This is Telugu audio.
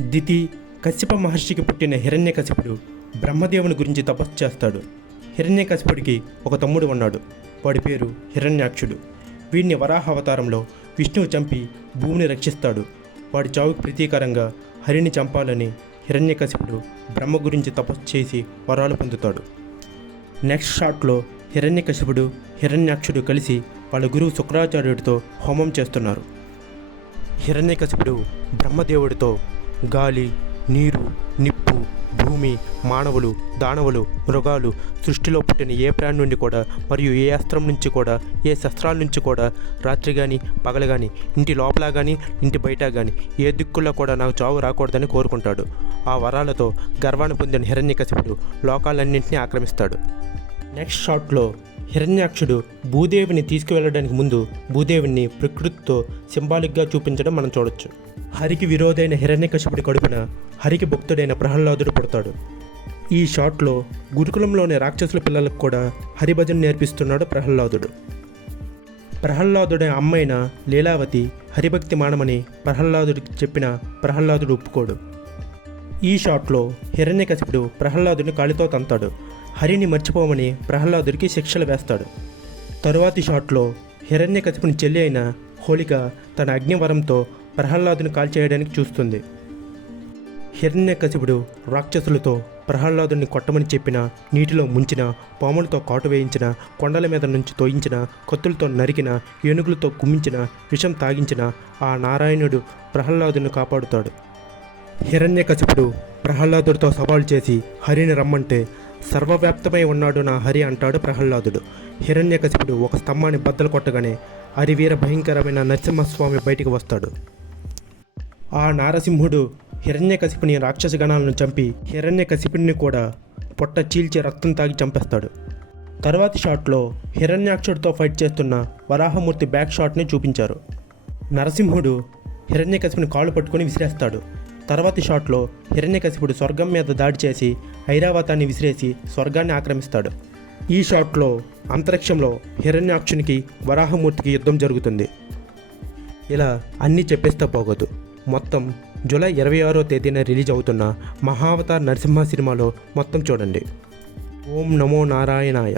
దితి కశ్యప మహర్షికి పుట్టిన హిరణ్యకశిపుడు బ్రహ్మదేవుని గురించి తపస్సు చేస్తాడు. హిరణ్యకశిపుడికి ఒక తమ్ముడు ఉన్నాడు. వాడి పేరు హిరణ్యాక్షుడు. వీడిని వరాహ అవతారంలో విష్ణువు చంపి భూమిని రక్షిస్తాడు. వాడి చావుకు ప్రతీకారంగా హరిని చంపాలని హిరణ్యకశిపుడు బ్రహ్మ గురించి తపస్సు చేసి వరాలు పొందుతాడు. నెక్స్ట్ షాట్లో హిరణ్యకశిపుడు హిరణ్యాక్షుడు కలిసి వాళ్ళ గురువు శుక్రాచార్యుడితో హోమం చేస్తున్నారు. హిరణ్యకశిపుడు బ్రహ్మదేవుడితో గాలి, నీరు, నిప్పు, భూమి, మానవులు, దానవులు, మృగాలు, సృష్టిలో పుట్టిన ఏ ప్రాణి నుండి కూడా మరియు ఏ అస్త్రం నుంచి కూడా ఏ శస్త్రాల నుంచి కూడా రాత్రి కానీ పగలు కానీ ఇంటి లోపల కానీ ఇంటి బయట కానీ ఏ దిక్కుల్లో కూడా నాకు చావు రాకూడదని కోరుకుంటాడు. ఆ వరాలతో గర్వాన్ని పొందిన హిరణ్యకశిపుడు లోకాలన్నింటినీ ఆక్రమిస్తాడు. నెక్స్ట్ షాట్లో హిరణ్యాక్షుడు భూదేవిని తీసుకువెళ్ళడానికి ముందు భూదేవిని ప్రకృతితో సింబాలిక్గా చూపించడం మనం చూడొచ్చు. హరికి విరోధైన హిరణ్యకశిపుడి కడుపున హరికి భక్తుడైన ప్రహ్లాదుడు పుడతాడు. ఈ షాట్లో గురుకులంలోని రాక్షసుల పిల్లలకు కూడా హరిభజన నేర్పిస్తున్నాడు ప్రహ్లాదుడు. ప్రహ్లాదుడి అమ్మైన లీలావతి హరిభక్తి మానమని ప్రహ్లాదుడికి చెప్పిన ప్రహ్లాదుడు ఒప్పుకోడు. ఈ షాట్లో హిరణ్యకశిపుడు ప్రహ్లాదుడిని కాలితో తంతాడు. హరిని మర్చిపోమని ప్రహ్లాదుడికి శిక్షలు వేస్తాడు. తరువాతి షాట్లో హిరణ్యకశిపుని చెల్లి అయిన హోళిక తన అగ్నివరంతో ప్రహ్లాదుని కాల్చేయడానికి చూస్తుంది. హిరణ్యకశిపుడు రాక్షసులతో ప్రహ్లాదుని కొట్టమని చెప్పిన, నీటిలో ముంచిన, పాములతో కాటు వేయించిన, కొండల మీద నుంచి తోయించిన, కత్తులతో నరికిన, ఏనుగులతో కుమ్మించిన, విషం తాగించిన ఆ నారాయణుడు ప్రహ్లాదుని కాపాడుతాడు. హిరణ్యకశిపుడు ప్రహ్లాదుడితో సవాల్ చేసి హరిని రమ్మంటే సర్వవ్యాప్తమై ఉన్నాడు నా హరి అంటాడు ప్రహ్లాదుడు. హిరణ్యకశిపుడు ఒక స్తంభాన్ని బద్దలు కొట్టగానే హరివీర భయంకరమైన నరసింహస్వామి బయటికి వస్తాడు. ఆ నారసింహుడు హిరణ్యకశిపుని రాక్షస గణాలను చంపి హిరణ్యకశిపుడిని కూడా పొట్ట చీల్చి రక్తం తాగి చంపేస్తాడు. తర్వాతి షాట్లో హిరణ్యాక్షుడితో ఫైట్ చేస్తున్న వరాహమూర్తి బ్యాక్ షాట్ని చూపించారు. నరసింహుడు హిరణ్యకశిపుని కాళ్ళు పట్టుకొని విసిరేస్తాడు. తర్వాతి షాట్లో హిరణ్యకశిపుడు స్వర్గం మీద దాడి చేసి ఐరావతాన్ని విసిరేసి స్వర్గాన్ని ఆక్రమిస్తాడు. ఈ షాట్లో అంతరిక్షంలో హిరణ్యాక్షునికి వరాహమూర్తికి యుద్ధం జరుగుతుంది. ఇలా అన్నీ చెప్పేస్తే పోగొద్దు. మొత్తం జూలై 26వ తేదీన రిలీజ్ అవుతున్న మహావతార్ నరసింహ సినిమాలో మొత్తం చూడండి. ఓం నమో నారాయణాయ.